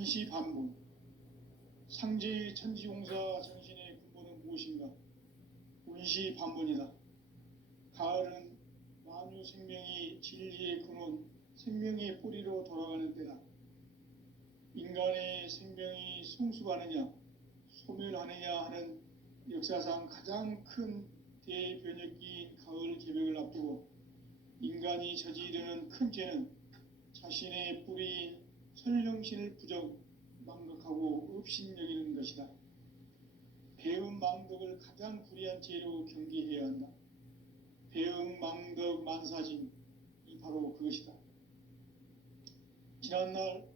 운시반본. 상제의 천지공사 정신의 근본은 무엇인가? 운시반본이다. 가을은 만유 생명이 진리의 근원, 생명의 뿌리로 돌아가는 때다. 인간의 생명이 성숙하느냐, 소멸하느냐 하는 역사상 가장 큰 대변혁기인 가을 개벽을 앞두고 인간이 저지르는 큰 죄는 자신의 뿌리인 설령신을 부정, 망각하고 업신여기는 것이다. 배음 망덕을 가장 불의한 죄로 경계해야 한다. 배음 망덕 만사짐이 바로 그것이다. 지난날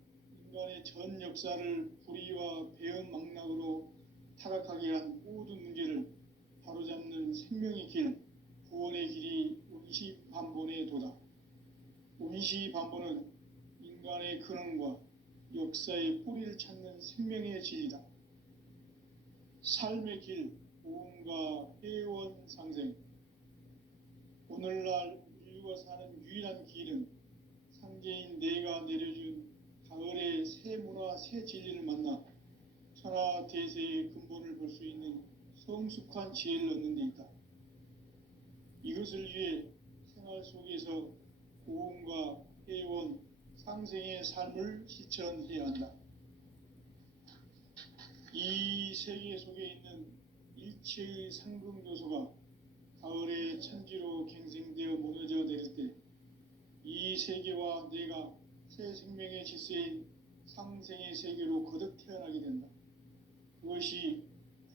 인간의 전 역사를 불의와 배음 망락으로 타락하게 한 모든 문제를 바로잡는 생명의 길, 구원의 길이 운시반본의 도다. 운시반본은 인간의 근원과 역사의 뿌리를 찾는 생명의 진리다. 삶의 길, 보험과 회원 상생. 오늘날 인류가 사는 유일한 길은 상제인 내가 내려준 가을의 새 문화, 새 진리를 만나 천하 대세의 근본을 볼 수 있는 성숙한 지혜를 얻는 데 있다. 이것을 위해 생활 속에서 보험과 회원, 상생의 삶을 실천해야 한다. 이 세계 속에 있는 일체의 상금요소가 가을의 천지로 갱생되어 무너져 내릴 때 이 세계와 내가 새 생명의 질서인 상생의 세계로 거듭 태어나게 된다. 그것이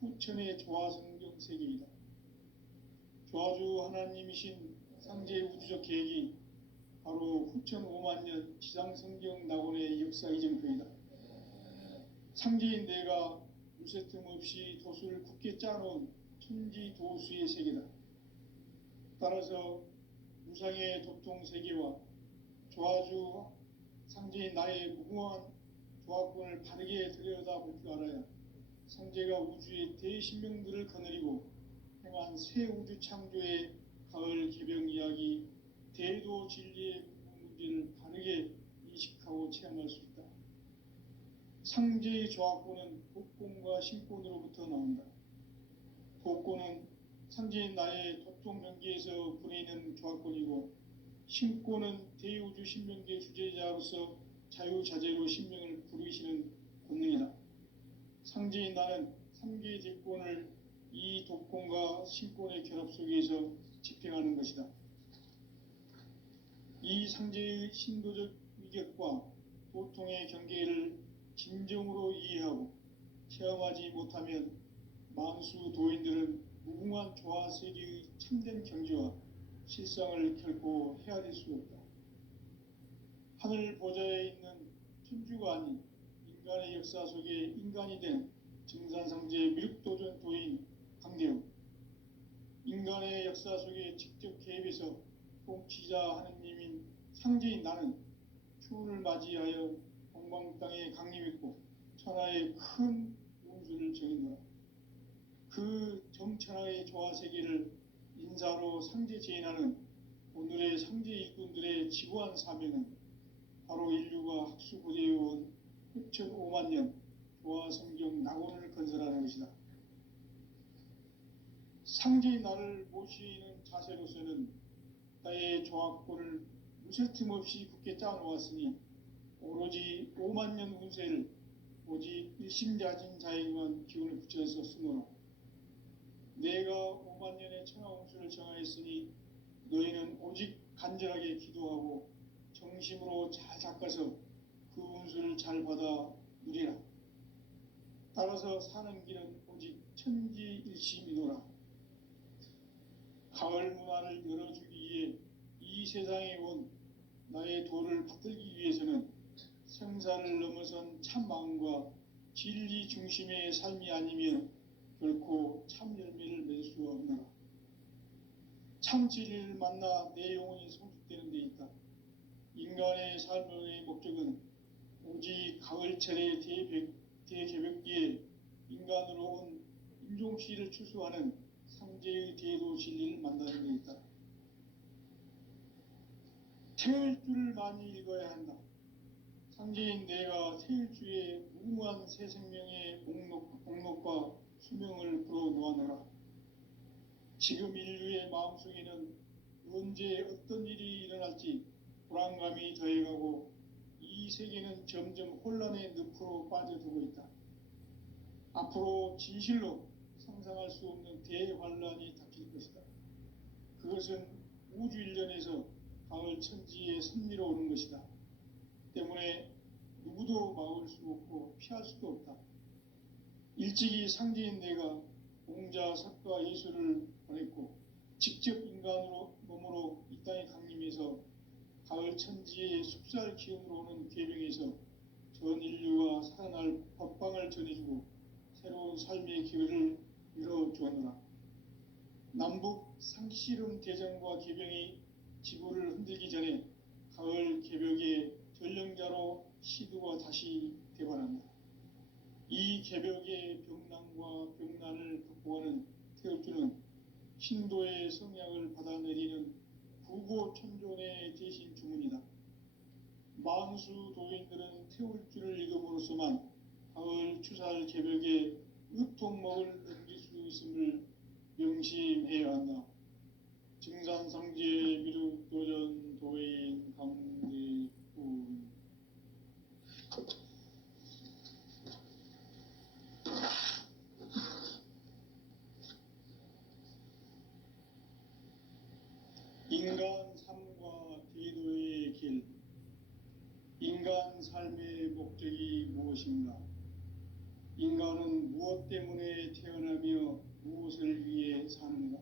후천의 조화성경 세계이다. 조화주 하나님이신 상제의 우주적 계획이 바로 후천 5만 년 지상성경 낙원의 역사 이정표이다. 상제인 내가 무쇠 틈 없이 도수를 굳게 짜놓은 천지도수의 세계다. 따라서 무상의 도통 세계와 조화주 상제인 나의 무궁한 조화권을 바르게 들여다볼 줄 알아야 상제가 우주의 대신명들을 거느리고 행한 새 우주 창조의 가을 개벽 이야기, 대도 진리의 문제를 바르게 인식하고 체험할 수 있다. 상제의 조화권은 독권과 신권으로부터 나온다. 독권은 상제인 나의 도통 경계에서 부리는 조화권이고, 신권은 대우주 신명계 주제자로서 자유자재로 신명을 부르시는 권능이다. 상제인 나는 3개의 대권을 이 독권과 신권의 결합 속에서 집행하는 것이다. 이 상제의 신도적 위격과 도통의 경계를 진정으로 이해하고 체험하지 못하면 만수 도인들은 무궁한 조화세계의 참된 경지와 실상을 결코 헤아릴 수 없다. 하늘 보좌에 있는 천주가 아닌 인간의 역사 속에 인간이 된 증산상제의 미륵도전 도인 강대웅, 인간의 역사 속에 직접 개입해서 통치자 하느님인 상제인 나는 추운을 맞이하여 동방 땅에 강림했고 천하의 큰 운수를 정해놓아 그 정천하의 조화세계를 인사로 상제 제인하는 오늘의 상제 일꾼들의 지구한 사명은 바로 인류가 학수고대해온 후천 5만 년 조화성경 낙원을 건설하는 것이다. 상제인 나를 모시는 자세로서는 나의 조화권을 무쇠 틈 없이 굳게 짜놓았으니 오로지 5만 년 운세를 오직 일심자진 자에게만 기운을 붙여서 쓰노라. 내가 5만 년의 천하 운수를 정하였으니 너희는 오직 간절하게 기도하고 정심으로 잘 닦아서 그 운수를 잘 받아 누리라. 따라서 사는 길은 오직 천지일심이노라. 가을 문화를 열어주기 위해 이 세상에 온 나의 도를 받들기 위해서는 생사를 넘어선 참 마음과 진리 중심의 삶이 아니면 결코 참 열매를 맺을 수 없노라. 참 진리를 만나 내 영혼이 성숙되는 데 있다. 인간의 삶의 목적은 오직 가을철의 대개벽기에 인간으로 온 인종씨를 추수하는 상제의 대도 진리를 만나는 데 있다. 태일주를 많이 읽어야 한다. 상제인 내가 태일주의 영원한 새 생명의 목록과 수명을 불어놓아내라. 지금 인류의 마음속에는 언제 어떤 일이 일어날지 불안감이 더해가고 이 세계는 점점 혼란의 늪으로 빠져들고 있다. 앞으로 진실로 상상할 수 없는 대환란이 닥칠 것이다. 그것은 우주 일련에서 가을 천지에 선미로 오는 것이다. 때문에 누구도 막을 수 없고 피할 수도 없다. 일찍이 상제인 내가 공자, 석가, 예수를 보냈고 직접 인간으로 몸으로 이 땅에 강림해서 가을 천지의 숲살 기운으로 오는 계명에서 전 인류가 살아날 법방을 전해주고 새로운 삶의 기회를 열어주었노라. 남북 상씨름 대전과 계병이 지구를 흔들기 전에 가을 개벽의 전령자로 시두가 다시 되관한다. 이 개벽의 병난과 병난을 극복하는 태엽주는 신도의 성약을 받아내리는 구고천존의 대신 주문이다. 만수 도인들은 태울주를 읽음으로써만 가을 추살 개벽의 으통목을 넘길 수 있음을 명심해야 한다. 증산상제 미륵도전 도인 강대군. 인간 삶과 대도의 길. 인간 삶의 목적이 무엇인가? 인간은 무엇 때문에 태어나며 무엇을 위해 사는가?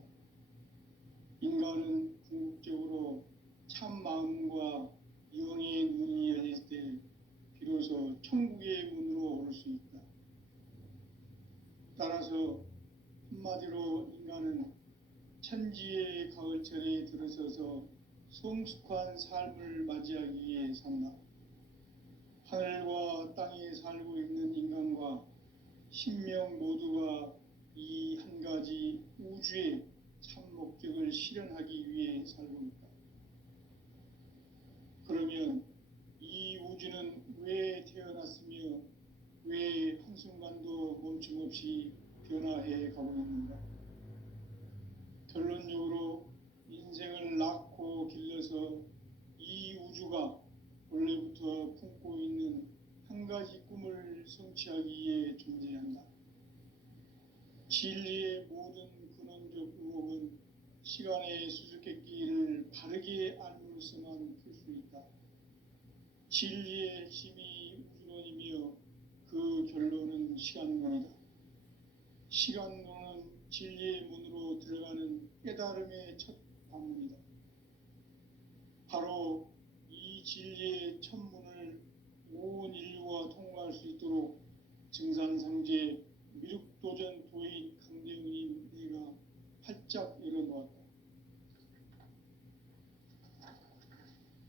인간은 궁극적으로 참 마음과 영의 눈이 열릴 때 비로소 천국의 문으로 올 수 있다. 따라서 한마디로 인간은 천지의 가을철에 들어서서 성숙한 삶을 맞이하기 위해 산다. 하늘과 땅에 살고 있는 인간과 신명 모두가 이 한 가지 우주의 참 목적을 실현하기 위해 살고 있다. 그러면 이 우주는 왜 태어났으며 왜 한순간도 멈춤없이 변화해 가고 있는가? 결론적으로 인생을 낳고 길러서 이 우주가 원래부터 품고 있는 한 가지 꿈을 성취하기 위해 존재한다. 진리의 모든 근원적 의혹은 시간의 수수께끼를 바르게 알므로서만 풀 수 있다. 진리의 핵심이 우주론이며 그 결론은 시간론이다. 시간론은 진리의 문으로 들어가는 깨달음의 첫 방문이다. 바로 이 진리의 첫 문을 온 인류가 통과할 수 있도록 증산상제 미륵도전 도인 강대훈이 내가 활짝 열어놓았다.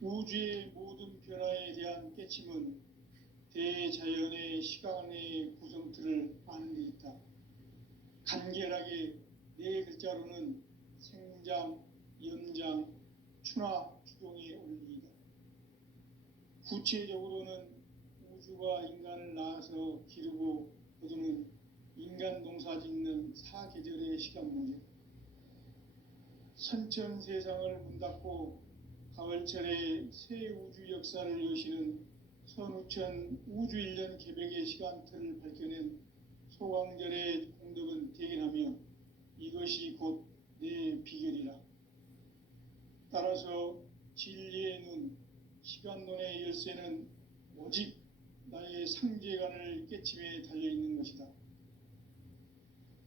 우주의 모든 변화에 대한 깨침은 대자연의 시간의 구성틀을 아는 데 있다. 간결하게 네 글자로는 생장, 연장, 추나 추동의 원리이다. 구체적으로는 우주가 인간을 낳아서 기르고 거두는 인간 농사 짓는 사계절의 시간 문제. 선천 세상을 문 닫고 가을철에 새 우주 역사를 여시는 선우천 우주일년 개벽의 시간틀을 밝혀낸 소강절의 공덕은 대견하며 이것이 곧 내 비결이라. 따라서 진리의 눈, 시간론의 열쇠는 오직 나의 상제관을 깨침에 달려있는 것이다.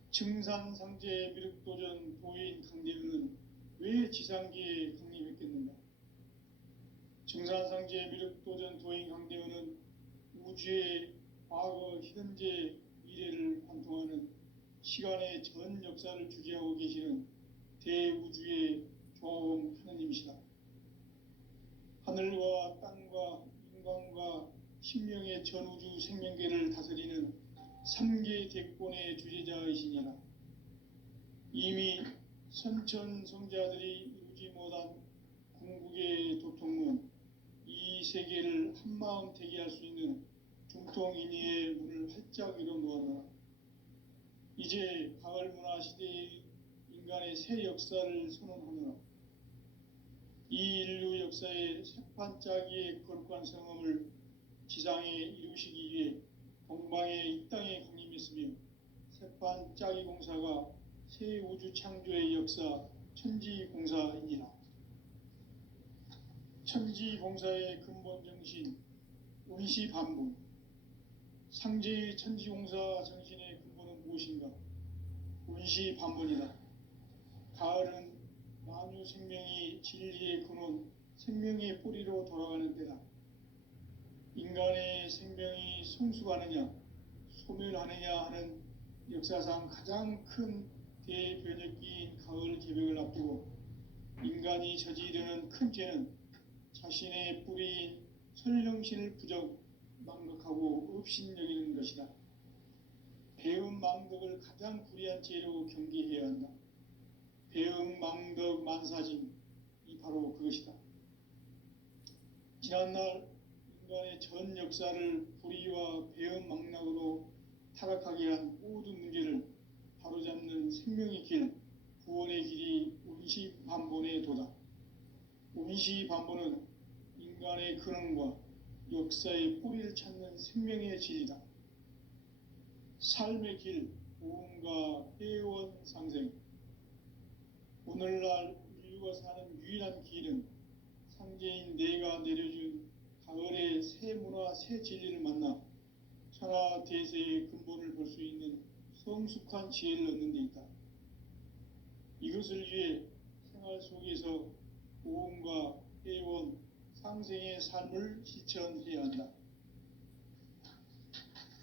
증산상제 미륵도전 도인 강대훈은 왜 지상계에 강림했겠는가? 증산상제 미륵도전 도인 강대훈은 우주의 과거, 현재, 미래를 관통하는 시간의 전 역사를 주재하고 계시는 대우주의 조음 하느님이시다. 하늘과 땅과 인간과 신명의 전우주 생명계를 다스리는 3계 대권의 주재자이시니라. 이미 선천성자들이 이루지 못한 궁극의 도통문, 이 세계를 한마음 되게 할 수 있는 문통인의의 문을 활짝 열어놓아라. 이제 가을 문화 시대의 인간의 새 역사를 선언하노라. 이 인류 역사의 새판짜기의 거룩한 성험을 지상에 이루시기 위해 동방의 이 땅에 강림했으며 새판짜기 공사가 새 우주 창조의 역사 천지공사이니라. 천지공사의 근본 정신 운시반분. 상제의 천지공사 정신의 근본은 무엇인가? 운시반분이다. 가을은 만유 생명이 진리의 근원, 생명의 뿌리로 돌아가는 때다. 인간의 생명이 성숙하느냐, 소멸하느냐 하는 역사상 가장 큰 대변혁기인 가을 개벽을 앞두고 인간이 저지르는 큰 죄는 자신의 뿌리인 설령신을 망각하고 업신여기는 것이다. 배음 망덕을 가장 불의한 죄로 경계해야 한다. 배음 망덕 만사짐이 바로 그것이다. 지난날 인간의 전 역사를 불의와 배음 망락으로 타락하게 한 모든 문제를 바로잡는 생명의 길, 구원의 길이 운시반본의 도다. 운시반본은 인간의 근원과 역사의 뿌리를 찾는 생명의 진리다. 삶의 길, 보험과 회원 상생. 오늘날 인류가 사는 유일한 길은 상제인 내가 내려준 가을의 새 문화, 새 진리를 만나 천하 대세의 근본을 볼 수 있는 성숙한 지혜를 얻는 데 있다. 이것을 위해 생활 속에서 보험과 회원, 상생의 삶을 실천해야 한다.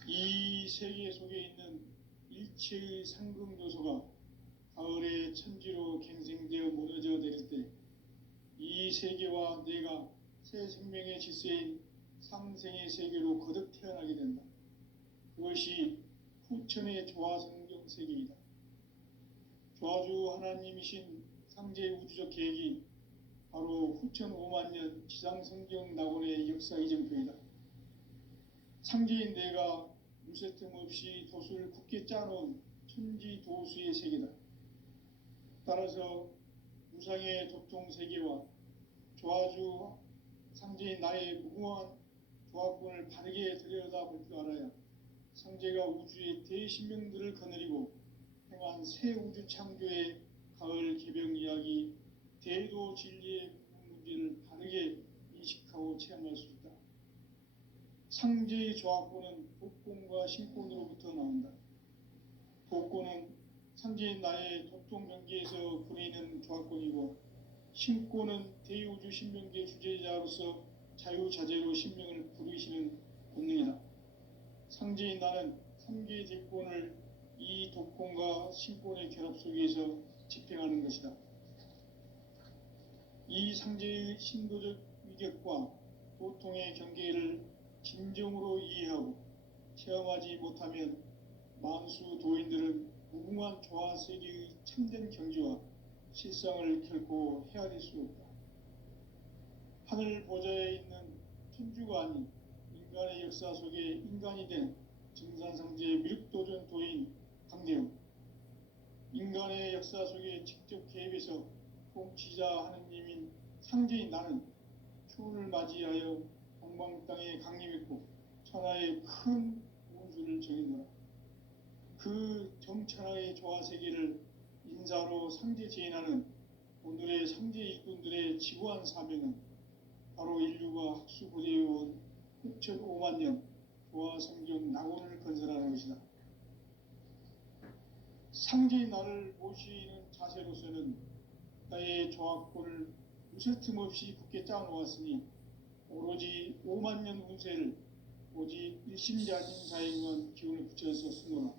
이 세계 속에 있는 일체의 상금 요소가 가을의 천지로 갱생되어 무너져 내릴 때 이 세계와 내가 새 생명의 질서인 상생의 세계로 거듭 태어나게 된다. 그것이 후천의 조화성경 세계이다. 조화주 하나님이신 상제의 우주적 계획이 바로 후천 5만 년 지상성경 낙원의 역사 이정표이다. 상제인 내가 무쇠틈 없이 도수를 굳게 짜놓은 천지도수의 세계다. 따라서 무상의 도통세계와 조화주 상제인 나의 무궁한 조합권을 바르게 들여다볼 줄 알아야 상제가 우주의 대신명들을 거느리고 행한 새 우주 창조의 가을 개벽 이야기, 대도 진리의 문제를 바르게 인식하고 체험할 수 있다. 상제의 조합권은 독권과 신권으로부터 나온다. 독권은 상제인 나의 도통 경계에서 부리는 조합권이고, 신권은 대우주 신명계 주제자로서 자유자재로 신명을 부르시는 본능이다. 상제인 나는 3개의 대권을 이 독권과 신권의 결합 속에서 집행하는 것이다. 이 상제의 신도적 위격과 도통의 경계를 진정으로 이해하고 체험하지 못하면 만수 도인들은 무궁한 조화세계의 참된 경지와 실상을 결코 헤아릴 수 없다. 하늘 보좌에 있는 천주가 아닌 인간의 역사 속에 인간이 된 증산상제의 미륵도전 도인 강대웅, 인간의 역사 속에 직접 개입해서 통치자 하느님인 상제인 나는 추운을 맞이하여 동방 땅에 강림했고 천하의 큰 운수를 정했노라. 그 정천하의 조화세계를 인사로 상제 제인하는 오늘의 상제 일꾼들의 지구한 사명은 바로 인류가 학수고대해온 6,5만 년 조화성경 낙원을 건설하는 것이다. 상제의 나를 모시는 자세로서는 나의 조합권을 무쇠틈 없이 굳게 짜놓았으니 오로지 5만 년 운세를 오직 일심자진사에만 기운을 붙여서 쓰노라.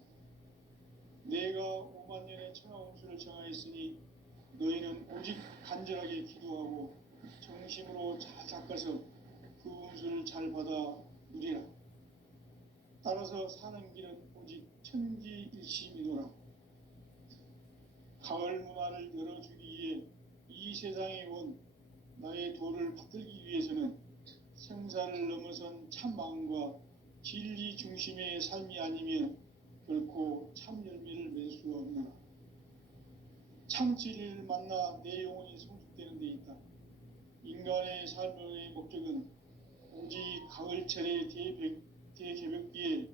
내가 5만 년의 천하 운수를 정하였으니 너희는 오직 간절하게 기도하고 정심으로 잘 닦아서 그 운수를 잘 받아 누리라. 따라서 사는 길은 오직 천지일심이노라. 가을 문화를 열어주기 위해 이 세상에 온 나의 도를 받들기 위해서는 생사를 넘어선 참 마음과 진리 중심의 삶이 아니면 결코 참 열매를 맺을 수가 없노라. 참 진리를 만나 내 영혼이 성숙되는 데 있다. 인간의 삶의 목적은 오직 가을철의 대개벽기에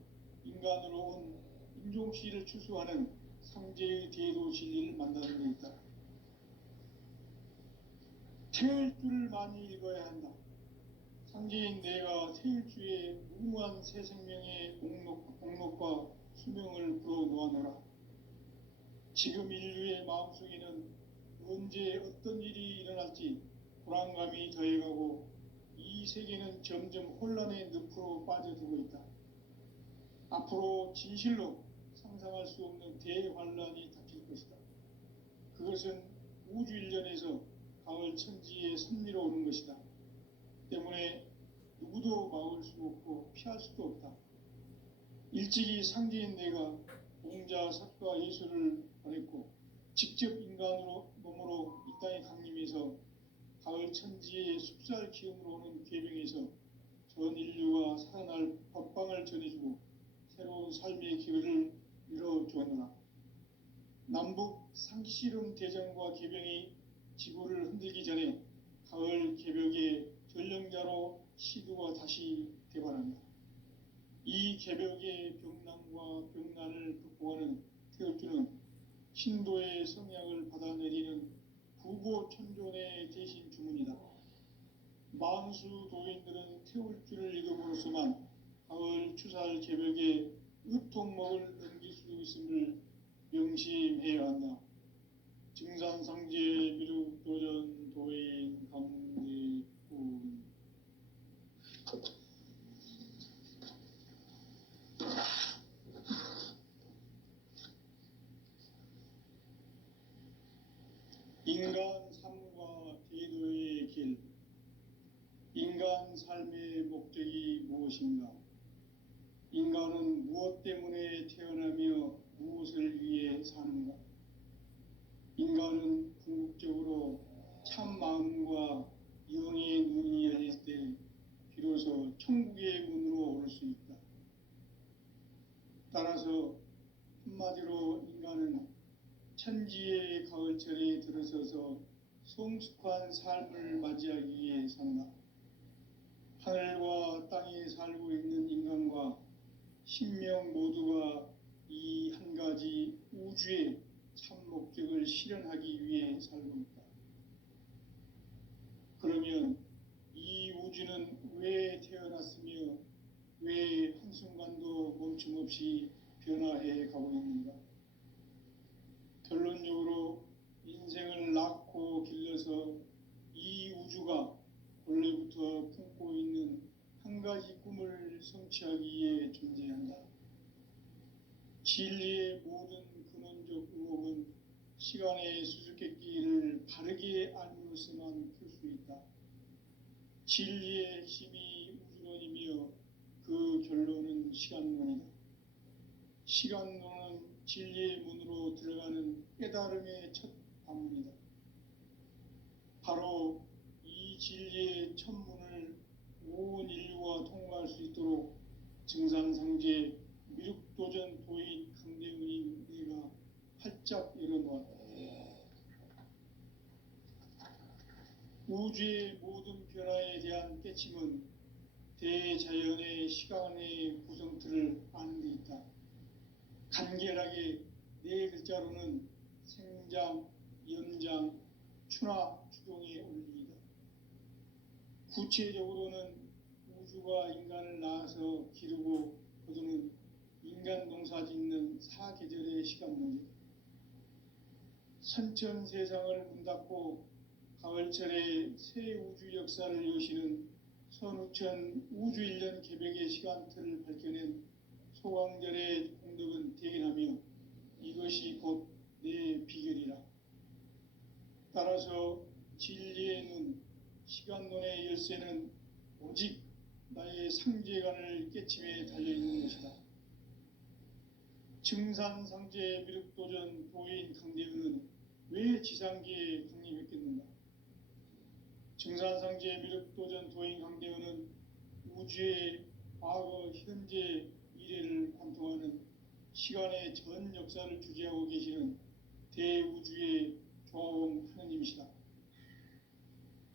인간으로 온 인종시를 추수하는 상제의 대도 진리를 만나는 데 있다. 태일주를 많이 읽어야 한다. 상제인 내가 태일주의 무궁한 새 생명의 목록과 수명을 불어놓아노라. 지금 인류의 마음속에는 언제 어떤 일이 일어날지 불안감이 더해가고 이 세계는 점점 혼란의 늪으로 빠져들고 있다. 앞으로 진실로 상상할 수 없는 대환란이 닥칠 것이다. 그것은 우주 일련에서 가을 천지의 섭리로 오는 것이다. 때문에 누구도 막을 수 없고 피할 수도 없다. 일찍이 상제인 내가 공자, 석가, 예수를 보냈고 직접 인간으로 몸으로 이 땅에 강림해서 가을 천지의 숲살 기운으로 오는 궤병에서 전 인류가 살아날 법방을 전해주고 새로운 삶의 기회를 열어주었노라. 남북 상씨름 대전과 궤병이 지구를 흔들기 전에 가을 개벽의 전령자로 시두가 다시 개발합니다. 이 개벽의 병난과 병난을 극복하는 태울주는 신도의 성약을 받아내리는 부고천존의 대신 주문이다. 만수 도인들은 태울주를 읽음으로써만 가을 추살 개벽에 으통목을 넘길 수 있음을 명심해야 한다. 증산상제 미륵도전 도인 감리꾼. 인간 삶과 대도의 길. 인간 삶의 목적이 무엇인가? 인간은 무엇 때문에 태어나며 무엇을 위해 사는가? 인간은 궁극적으로 참 마음과 영의 눈이 열릴 때 비로소 천국의 문으로 오를 수 있다. 따라서 한마디로 인간은 천지의 가을철에 들어서서 성숙한 삶을 맞이하기 위해 산다. 하늘과 땅에 살고 있는 인간과 신명 모두가 이 한 가지 우주의 참 목적을 실현하기 위해 살고 있다. 그러면 이 우주는 왜 태어났으며 왜 한순간도 멈춤없이 변화해 가고 있는가? 결론적으로 인생을 낳고 길러서 이 우주가 원래부터 품고 있는 한 가지 꿈을 성취하기 위해 존재한다. 진리의 모든 근원적 의혹은 시간의 수수께끼를 바르게 알므로서만 풀 수 있다. 진리의 핵심이 우주론이며 그 결론은 시간론이다. 시간론은 진리의 문으로 들어가는 깨달음의 첫 방문이다. 바로 이 진리의 첫 문을 온 인류가 통과할 수 있도록 증산상제 미륵도전 도인 강대훈이 내가 활짝 열어놓았다. 우주의 모든 변화에 대한 깨침은 대자연의 시간의 구성틀을 아는 데 있다. 간결하게 네 글자로는 생장, 연장, 추나 추동의 원리이다. 구체적으로는 우주가 인간을 낳아서 기르고 거두는 인간 농사 짓는 사계절의 시간론이다. 선천세상을 문 닫고 가을철에 새 우주 역사를 여시는 선우천 우주일년 개벽의 시간틀을 밝혀낸 소강절의 공덕은 대견하며 이것이 곧 내 비결이라. 따라서 진리의 눈, 시간론의 열쇠는 오직 나의 상제관을 깨침에 달려있는 것이다. 증산상제 미륵도전 도인 강대훈은 왜 지상기에 강림했겠는가? 증산상제 미륵도전 도인 강대훈은 우주의 과거, 현재, 미래를 관통하는 시간의 전 역사를 주재하고 계시는 대우주의 조화원 하느님이시다.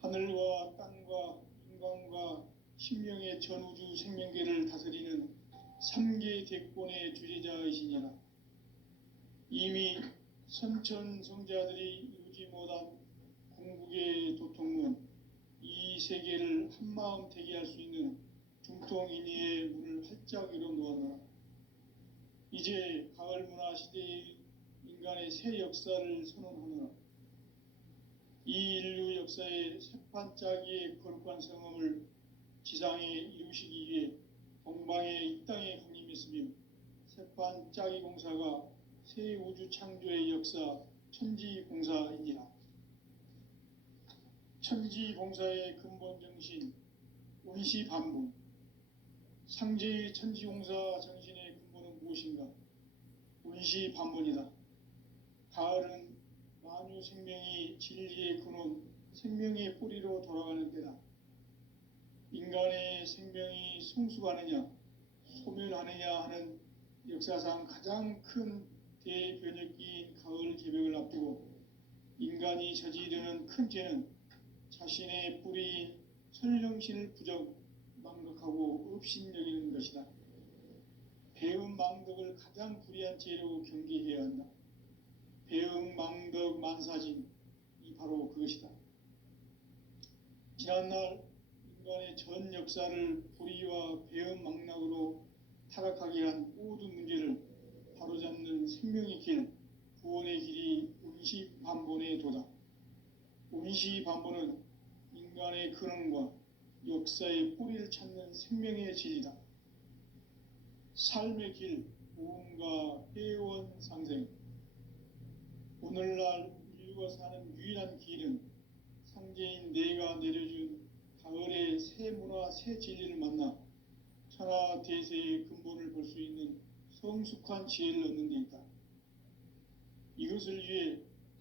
하늘과 땅과 인간과 신명의 전우주 생명계를 다스리는 삼계 대권의 주재자이시니라. 이미 선천성자들이 이루지 못한 궁극의 도통문, 이 세계를 한마음 되게 할 수 있는 중통인의의 문을 활짝 열어 놓았노라. 이제 가을 문화 시대의 인간의 새 역사를 선언하노라. 이 인류 역사의 새판짜기의 거룩한 성험을 지상에 이루시기 위해 동방의 이 땅에 강림했으며, 새판짜기 공사가 새 우주 창조의 역사 천지공사이니라. 천지공사의 근본 정신 원시반분, 상제의 천지공사 정신의 근본은 무엇인가? 원시반분이다. 가을은 만유 생명이 진리의 근원, 생명의 뿌리로 돌아가는 때다. 인간의 생명이 성숙하느냐 소멸하느냐 하는 역사상 가장 큰 대변혁기인 가을 개벽을 앞두고 인간이 저지르는 큰 죄는 자신의 뿌리인 설령신을 망각하고 업신여기는 것이다. 배은망덕을 가장 불의한 죄로 경계해야 한다. 배은망덕 만사진이 바로 그것이다. 지난날 인간의 전 역사를 불의와 배은망락으로 타락하게 한 모든 문제를 바로잡는 생명의 길, 구원의 길이 원시반본의 도다. 원시반본은 인간의 근원과 역사의 뿌리를 찾는 생명의 진리다. 삶의 길, 모험과 회원 상생. 오늘날 인류가 사는 유일한 길은 상제인 내가 내려준 가을의 새 문화, 새 진리를 만나 천하 대세의 근본을 볼 수 있는 성숙한 지혜를 얻는 데 있다. 이것을 위해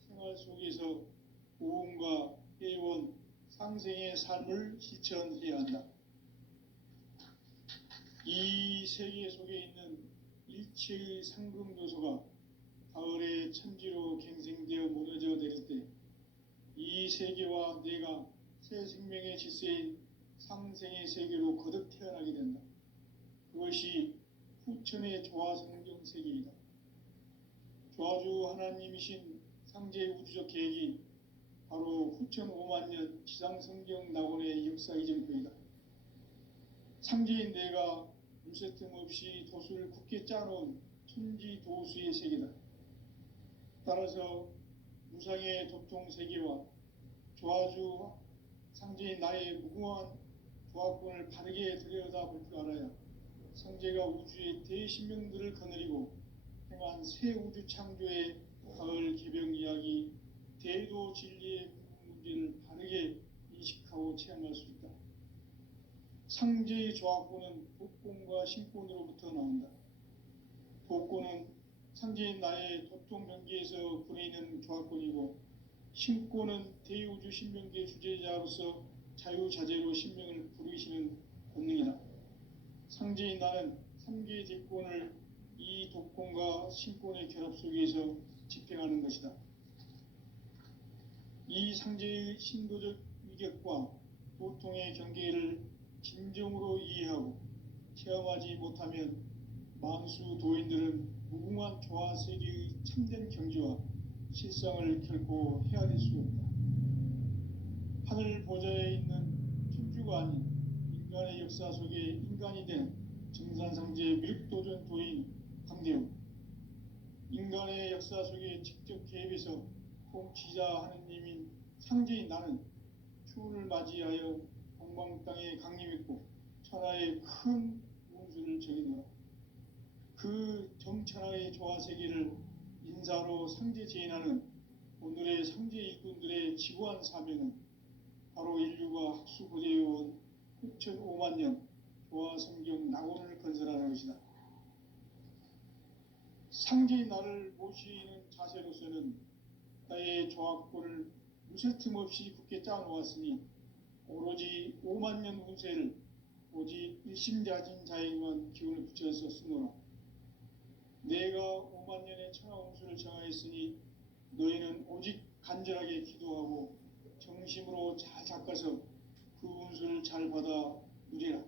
생활 속에서 모험과 회원, 상생의 삶을 실천해야 한다. 이 세계 속에 있는 일체의 상금 요소가 가을의 천지로 갱생되어 무너져 내릴 때 이 세계와 내가 새 생명의 질서인 상생의 세계로 거듭 태어나게 된다. 그것이 후천의 조화성경 세계이다. 조화주 하나님이신 상제 우주적 계획이 바로 후천 5만년 지상성경 낙원의 역사 이전표이다. 상제인 내가 물새 틈 없이 도수를 굳게 짜놓은 천지도수의 세계다. 따라서 무상의 도통세계와 조화주 상제인 나의 무궁한 조화권을 바르게 들여다볼 줄 알아야 상제가 우주의 대신명들을 거느리고 행한 새 우주 창조의 가을 개벽 이야기, 대도 진리의 문제를 바르게 인식하고 체험할 수 있다. 상제의 조화권은 복권과 신권으로부터 나온다. 복권은 상제인 나의 도통 경계에서 부리는 조화권이고, 신권은 대우주 신명계 주제자로서 자유자재로 신명을 부르시는 본능이다. 상제인 나는 3개의 대권을 이 독권과 신권의 결합 속에서 집행하는 것이다. 이 상제의 신도적 위격과 도통의 경계를 진정으로 이해하고 체험하지 못하면 만수 도인들은 무궁한 조화세계의 참된 경지와 실상을 결코 헤아릴 수 없다. 하늘 보좌에 있는 천주가 아닌 인간의 역사 속에 인간이 된 정산상제 밀도전 도인 강대웅, 인간의 역사 속에 직접 개입해서 통치자 하느님인 상제인 나는 추운을 맞이하여 동방 땅에 강림했고 천하의 큰 운수를 적이노라. 그 정천하의 조화세계를 인사로 상제 제인하는 오늘의 상제 일꾼들의 지구한 사명은 바로 인류가 학수고대해온 6,500년 조화성경 낙원을 건설하는 것이다. 상제인 나를 모시는 자세로서는 나의 조화권을 무쇠 틈 없이 굳게 짜놓았으니 오로지 5만 년 운세를 오직 일심자진 자에게만 기운을 붙여서 쓰노라. 내가 5만 년의 천하홍수를 정하였으니 너희는 오직 간절하게 기도하고 정심으로 잘 닦아서 그 운수를 잘 받아 누리라.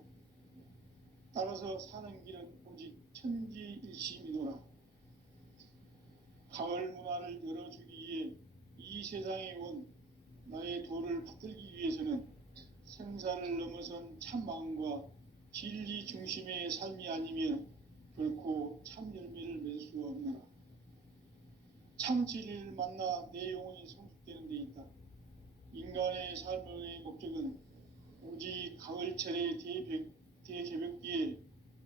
따라서 사는 길은 오직 천지일심이노라. 가을 문화를 열어주기 위해 이 세상에 온 나의 도를 받들기 위해서는 생사를 넘어선 참 마음과 진리 중심의 삶이 아니면 결코 참 열매를 맺을 수 없노라. 참 진리를 만나 내 영혼이 성숙되는 데 있다. 인간의 삶의 목적은 오직 가을철의 대개벽기에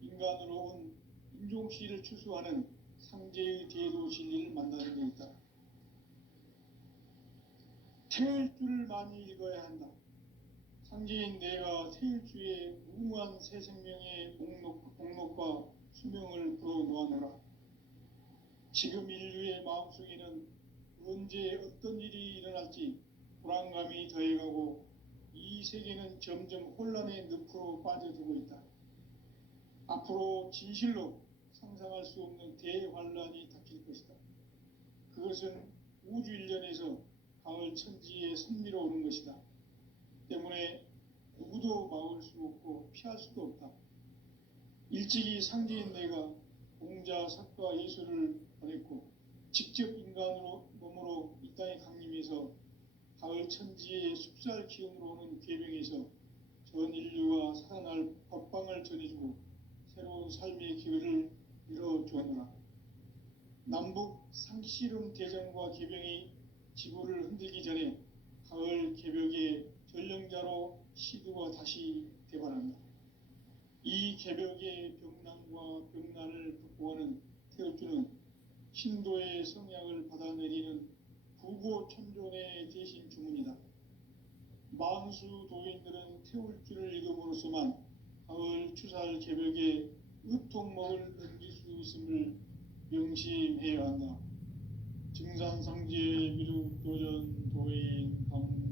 인간으로 온 인종시를 추수하는 상제의 대도 진리를 만나는 데 있다. 태일주를 많이 읽어야 한다. 상제인 내가 태일주의 무궁한 새 생명의 목록과 수명을 풀어놓아노라. 지금 인류의 마음속에는 언제 어떤 일이 일어날지 불안감이 더해가고 이 세계는 점점 혼란의 늪으로 빠져들고 있다. 앞으로 진실로 상상할 수 없는 대환란이 닥칠 것이다. 그것은 우주 일련에서 가을 천지에 선미로 오는 것이다. 때문에 누구도 막을 수 없고 피할 수도 없다. 일찍이 상제인 내가 공자, 석과 예수를 보냈고 직접 인간으로 몸으로 이 땅에 강림해서 가을 천지의 숲살 기운으로 오는 계명에서 전 인류가 살아날 법방을 전해주고 새로운 삶의 기회를 열어주었노라. 남북 상씨름 대전과 계병이 지구를 흔들기 전에 가을 개벽의 전령자로 시두가 다시 대발한다. 이 개벽의 병난과 병난을 극복하는 태울주는 신도의 성약을 받아내리는 부고천존의 대신 주문이다. 만수 도인들은 태울주를 읽음으로써만 가을 추살 개벽의 의통목을 넘길 수 있음을 명심해야 한다. 증산상제 미륵도전 도인 강대군.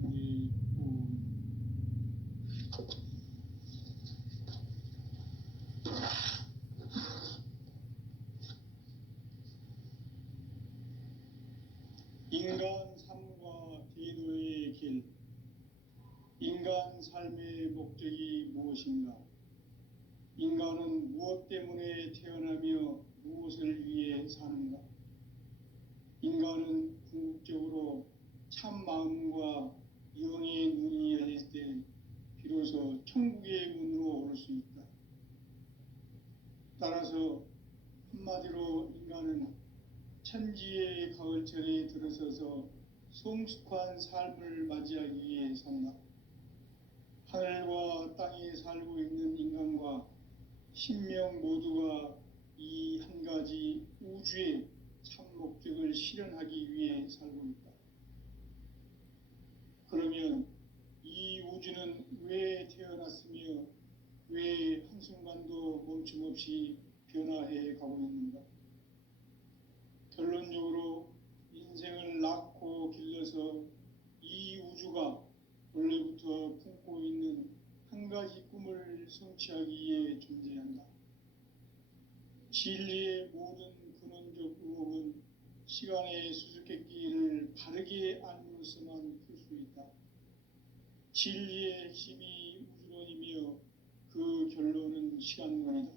인간 삶과 제도의 길. 인간 삶의 목적이 무엇인가? 인간은 무엇 때문에 태어나며 무엇을 위해 사는가? 인간은 궁극적으로 참 마음과 영의 눈이 열릴 때 비로소 천국의 문으로 오를 수 있다. 따라서 한마디로 인간은 천지의 가을철에 들어서서 성숙한 삶을 맞이하기 위해 산다. 하늘과 땅에 살고 있는 인간과 신명 모두가 이 한 가지 우주의 참 목적을 실현하기 위해 살고 있다. 그러면 이 우주는 왜 태어났으며 왜 한순간도 멈춤없이 변화해 가고 있는가? 결론적으로 인생을 낳고 길러서 이 우주가 원래부터 품고 있는 한 가지 꿈을 성취하기 위해 존재한다. 진리의 모든 근원적 의혹은 시간의 수수께끼를 바르게 알므로서만 풀 수 있다. 진리의 핵심이 우주론이며 그 결론은 시간론이다.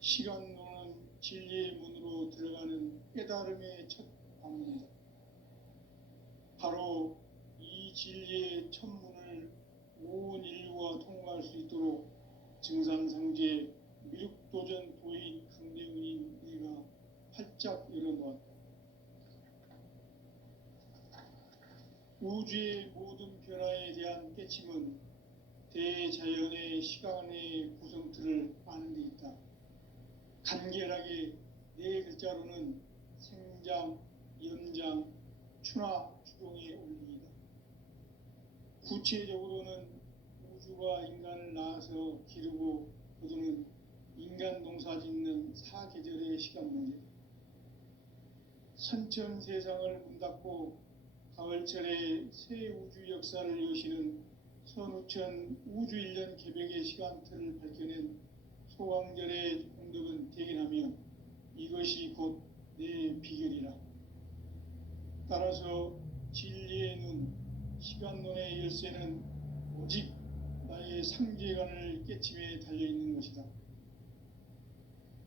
시간론은 진리의 문으로 들어가는 깨달음의 첫 방문이다. 바로 이 진리의 첫 문을 온 인류가 통과할 수 있도록 증산상제 미륵도전 도인 강대훈인 내가 활짝 열어놓았다. 우주의 모든 변화에 대한 깨침은 대자연의 시간의 구성틀을 아는 데 있다. 간결하게 네 글자로는 생장, 연장, 추나 추동의 원리이다. 구체적으로는 우주가 인간을 낳아서 기르고 거두는 인간 농사 짓는 사계절의 시간 문제다. 선천 세상을 문 닫고 가을철에 새 우주 역사를 여시는 선우천 우주일년 개벽의 시간틀을 밝혀낸 소강절의 공덕은 대견하며 이것이 곧 내 비결이라. 따라서 진리의 눈, 시간론의 열쇠는 오직 나의 상제관을 깨침에 달려있는 것이다.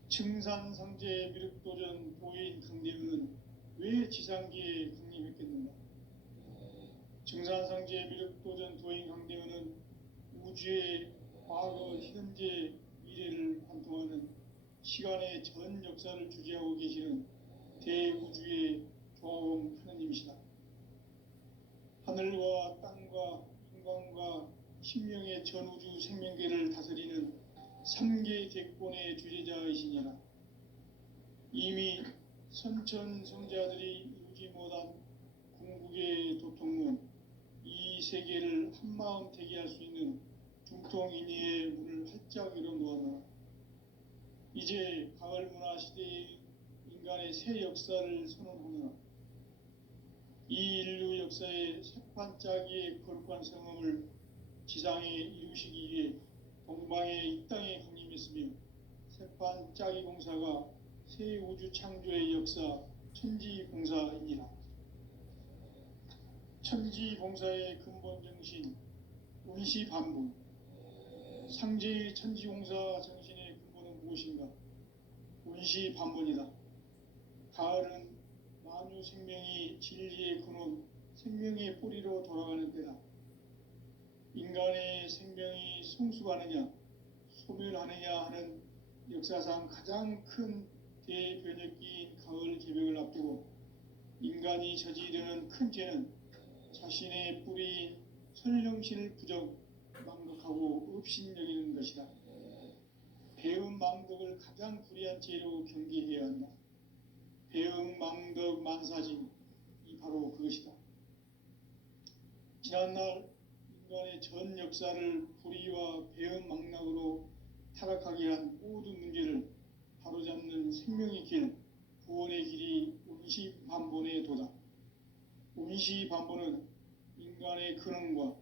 증산상제 미륵도전 도인 강대우는 왜 지상기에 강림했겠는가? 증산상제 미륵도전 도인 강대우는 우주의 과거, 현재, 미래를 관통하는 시간의 전 역사를 주재하고 계시는 대우주의 조화원 하느님이시다. 하늘과 땅과 한강과 신명의 전우주 생명계를 다스리는 3개 대권의 주재자이시니라. 이미 선천성자들이 이루지 못한 궁극의 도통문, 이 세계를 한마음 되게 할 수 있는 중통인의의 문을 활짝 열어놓았노라. 이제 가을 문화 시대의 인간의 새 역사를 선언하노라. 이 인류 역사의 새판짜기의 거룩한 성험을 지상에 이루시기 위해 동방의 이 땅에 강림했으며 새판짜기 공사가 새 우주 창조의 역사 천지공사이니라. 천지공사의 근본 정신 운시반분, 상제의 천지공사 정신의 근본은 무엇인가? 운시반분이다. 가을은 만유 생명이 진리의 근원, 생명의 뿌리로 돌아가는 때다. 인간의 생명이 성숙하느냐, 소멸하느냐 하는 역사상 가장 큰 대변혁기인 가을 개벽을 앞두고 인간이 저지르는 큰 죄는 자신의 뿌리인 설령신을 망독하고 업신여기는 것이다. 배은망덕을 가장 불의한 죄로 경계해야 한다. 배은망덕 만사짐이 바로 그것이다. 지난날 인간의 전 역사를 불의와 배은망락으로 타락하게 한 모든 문제를 바로잡는 생명의 길, 구원의 길이 운시반본의 도다. 운시반본은 인간의 근원과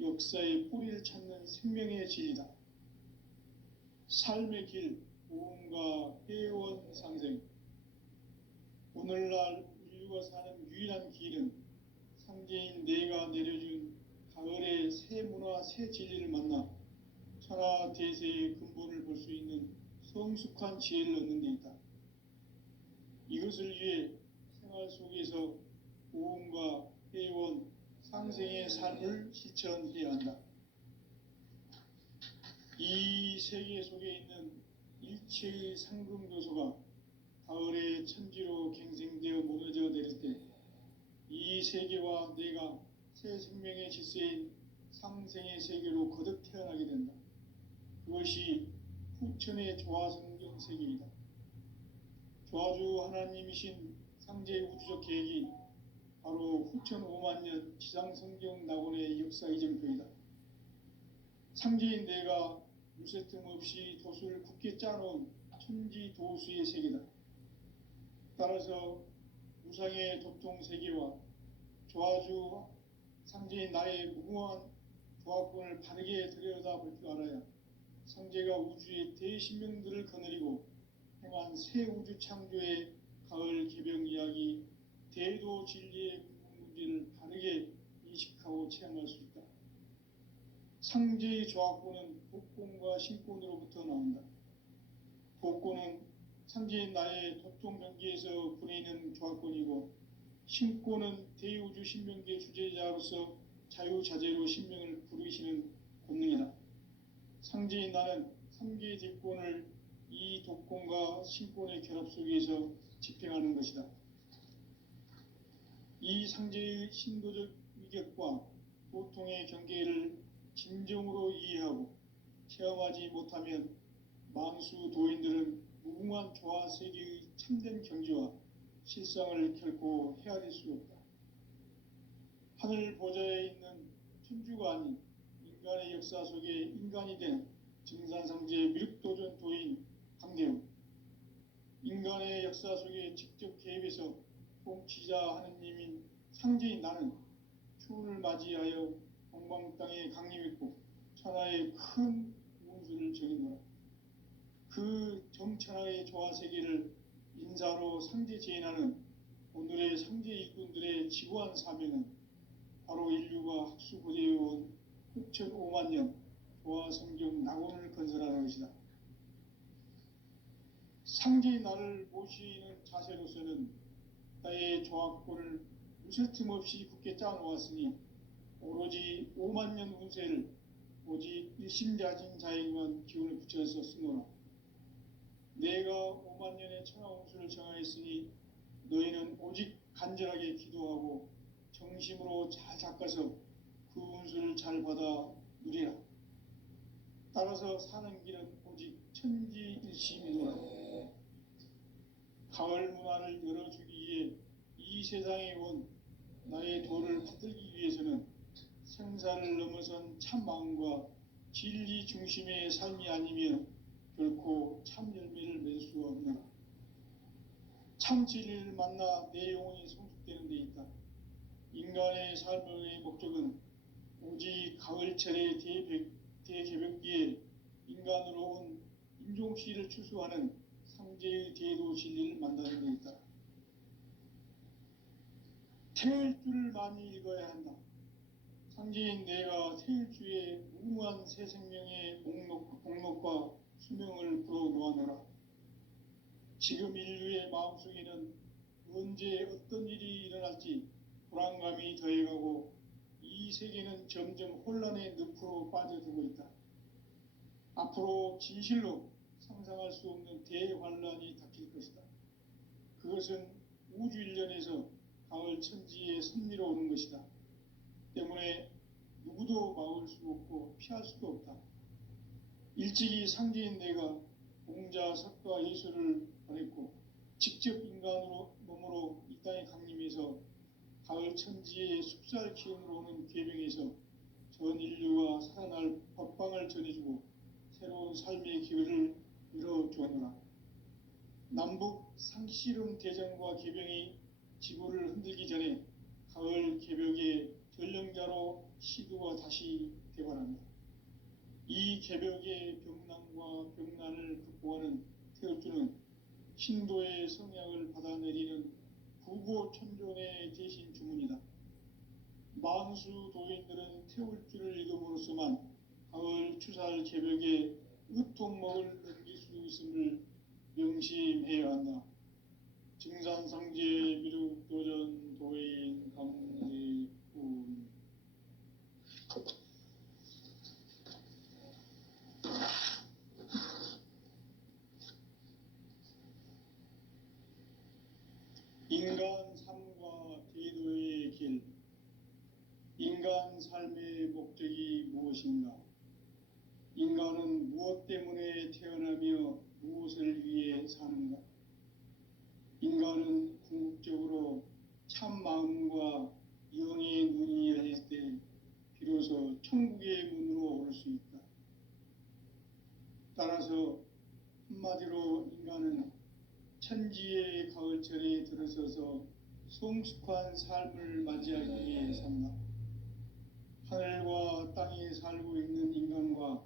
역사의 뿌리를 찾는 생명의 진리다. 삶의 길, 보험과 회원 상생. 오늘날 인류가 사는 유일한 길은 상제인 내가 내려준 가을의 새 문화, 새 진리를 만나 천하 대세의 근본을 볼 수 있는 성숙한 지혜를 얻는 데 있다. 이것을 위해 생활 속에서 보험과 회원, 상생의 삶을 실천해야 한다. 이 세계 속에 있는 일체의 상금교소가 가을의 천지로 갱생되어 무너져 내릴 때 이 세계와 내가 새 생명의 질서인 상생의 세계로 거듭 태어나게 된다. 그것이 후천의 조화성경 세계이다. 조화주 하나님이신 상제의 우주적 계획이 바로 후천 5만년 지상성경 낙원의 역사 이정표이다. 상제인 내가 무쇠 틈 없이 도수를 굳게 짜놓은 천지 도수의 세계다. 따라서 무상의 도통 세계와 조화주 상제인 나의 무궁한 조화권을 바르게 들여다볼 줄 알아야 상제가 우주의 대신명들을 거느리고 행한 새 우주 창조의 가을 개벽 이야기, 대도 진리의 근본 문제를 바르게 인식하고 체험할 수 있다. 상제의 조화권은 복권과 신권으로부터 나온다. 복권은 상제인 나의 도통 경계에서 부리는 조화권이고, 신권은 대우주 신명계 주제자로서 자유자재로 신명을 부르시는 권능이다. 상제인 나는 3개의 대권을 이 독권과 신권의 결합 속에서 집행하는 것이다. 이 상제의 신도적 위격과 보통의 경계를 진정으로 이해하고 체험하지 못하면 만수 도인들은 무궁한 조화세계의 참된 경지와 실상을 결코 헤아릴 수 없다. 하늘 보좌에 있는 천주가 아닌 인간의 역사 속에 인간이 된 증산상제 미륵도전 도인 강대우, 인간의 역사 속에 직접 개입해서 통치자 하느님인 상제인 나는 추운을 맞이하여 동방 땅에 강림했고 천하의 큰 운수를 정했노라. 그 정천하의 조화세계를 인사로 상제 제인하는 오늘의 상제 일꾼들의 지구한 사명은 바로 인류가 학수고대해온 6,500만 년 조화성경 낙원을 건설하는 것이다. 상제의 나를 모시는 자세로서는 나의 조합권을 무쇠 틈 없이 굳게 짜놓았으니 오로지 5만 년 운세를 오직 일심자진 자에게만 기운을 붙여서 쓰노라. 내가 5만 년의 천하 운수를 정하였으니 너희는 오직 간절하게 기도하고 정심으로 잘 닦아서 그 운수를 잘 받아 누리라. 따라서 사는 길은 오직 천지일심이노라. 가을 문화를 열어주기 위해 이 세상에 온 나의 도를 받들기 위해서는 생사를 넘어선 참 마음과 진리 중심의 삶이 아니면 결코 참 열매를 맺을 수가 없노라. 참 진리를 만나 내 영혼이 성숙되는 데 있다. 인간의 삶의 목적은 오직 가을철의 대개벽기에 인간으로 온 인종씨를 추수하는 상제의 대도 진리를 만나는 데 있다. 태을 줄을 많이 읽어야 한다. 상제인 내가 태일주의 무궁한 새 생명의 목록과 수명을 불어놓아노라. 지금 인류의 마음속에는 언제 어떤 일이 일어날지 불안감이 더해가고 이 세계는 점점 혼란의 늪으로 빠져들고 있다. 앞으로 진실로 상상할 수 없는 대환란이 닥칠 것이다. 그것은 우주 일련에서 가을 천지의 섭리로 오는 것이다. 때문에 누구도 막을 수 없고 피할 수도 없다. 일찍이 상제인 내가 공자, 석가, 예수를 보냈고 직접 인간으로 몸으로 이 땅에 강림해서 가을 천지의 숲살 기운으로 오는 계명에서 전 인류가 살아날 법방을 전해주고 새로운 삶의 기회를 열어주었노라. 남북 상씨름 대전과 개병이 지구를 흔들기 전에 가을 개벽의 전령자로 시두가 다시 대관합니다. 이 개벽의 병난과 병난을 극복하는 태울주는 신도의 성향을 받아내리는 구고천존의 대신 주문이다. 만수 도인들은 태울주를 읽음으로써만 가을 추살 개벽에 으통목을 넘길 수 있음을 명심해야 한다. 증산상제 미륵도전 도인 강대군. 인간 삶과 대도의 길. 인간 삶의 목적이 무엇인가? 인간은 무엇 때문에 태어나며 무엇을 위해 사는가? 인간은 궁극적으로 참 마음과 영의 눈이 열릴 때 비로소 천국의 문으로 오를 수 있다. 따라서 한마디로 인간은 천지의 가을철에 들어서서 성숙한 삶을 맞이하기 위해 산다. 하늘과 땅에 살고 있는 인간과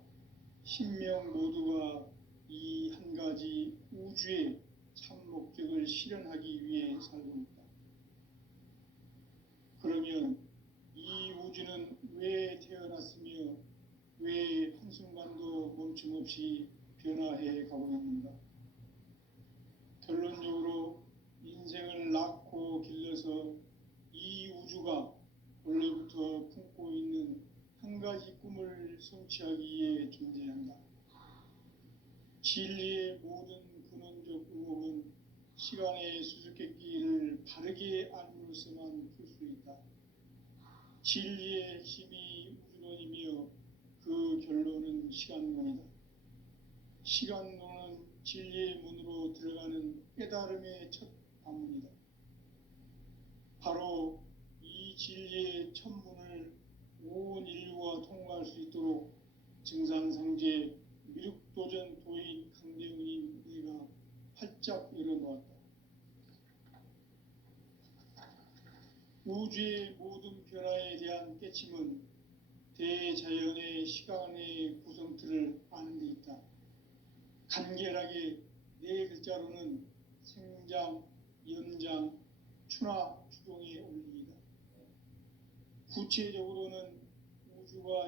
신명 모두가 이 한 가지 우주의 참 목적을 실현하기 위해 살고 있다. 그러면 이 우주는 왜 태어났으며 왜 한순간도 멈춤없이 변화해 가고 있는가? 결론적으로 인생을 낳고 길러서 이 우주가 원래부터 품고 있는 한 가지 꿈을 성취하기 위해 존재한다. 진리의 모든 근원적 의혹은 시간의 수수께끼를 바르게 알므로서만 풀 수 있다. 진리의 핵심이 우주론이며 그 결론은 시간론이다. 시간론은 진리의 문으로 들어가는 깨달음의 첫 관문이다. 바로 이 진리의 첫 문을 온 인류가 통과할 수 있도록 증산상제 미륵도전 도인 강대훈이 네가 활짝 열어놓았다. 우주의 모든 변화에 대한 깨침은 대자연의 시간의 구성틀을 아는 데 있다. 간결하게 네 글자로는 생장, 연장, 추나 추동에 올립니다. 구체적으로는 우주가